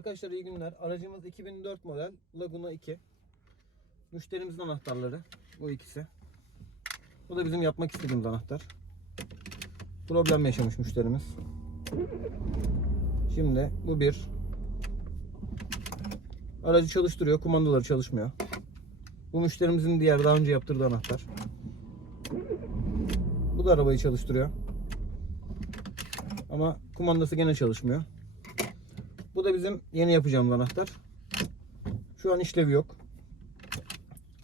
Arkadaşlar iyi günler. Aracımız 2004 model Laguna 2. Müşterimizin anahtarları. Bu ikisi. Bu da bizim yapmak istediğimiz anahtar. Problem yaşamış müşterimiz. Şimdi bu bir. Aracı çalıştırıyor. Kumandaları çalışmıyor. Bu müşterimizin diğer daha önce yaptırdığı anahtar. Bu da arabayı çalıştırıyor. Ama kumandası gene çalışmıyor. Bu da bizim yeni yapacağımız anahtar. Şu an işlevi yok.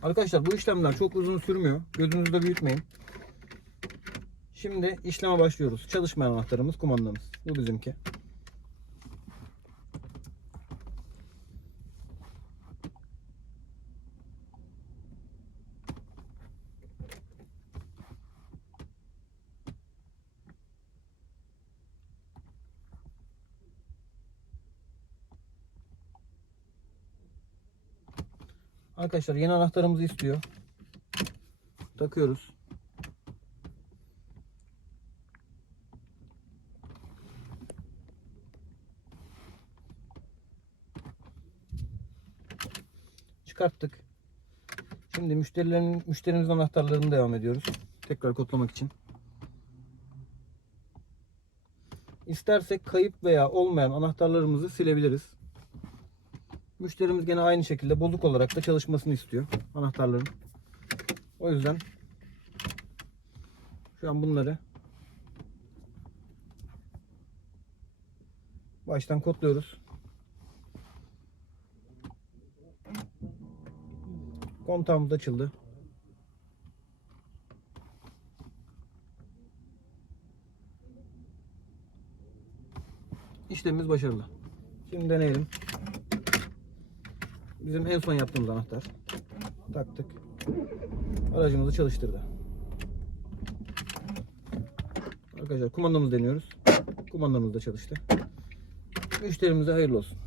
Arkadaşlar bu işlemler çok uzun sürmüyor. Gözünüzü de büyütmeyin. Şimdi işleme başlıyoruz. Çalışmayan anahtarımız kumandamız. Bu bizimki. Arkadaşlar yeni anahtarımızı istiyor. Takıyoruz. Çıkarttık. Şimdi müşterilerin müşterimizin anahtarlarını devam ediyoruz. Tekrar kodlamak için. İstersek kayıp veya olmayan anahtarlarımızı silebiliriz. Müşterimiz gene aynı şekilde bozuk olarak da çalışmasını istiyor anahtarların. O yüzden şu an bunları baştan kodluyoruz. Kontağımız açıldı. İşlemimiz başarılı. Şimdi deneyelim. Bizim en son yaptığımız anahtar. Taktık. Aracımızı çalıştırdı. Arkadaşlar kumandamızı deniyoruz. Kumandamız da çalıştı. Müşterimize hayırlı olsun.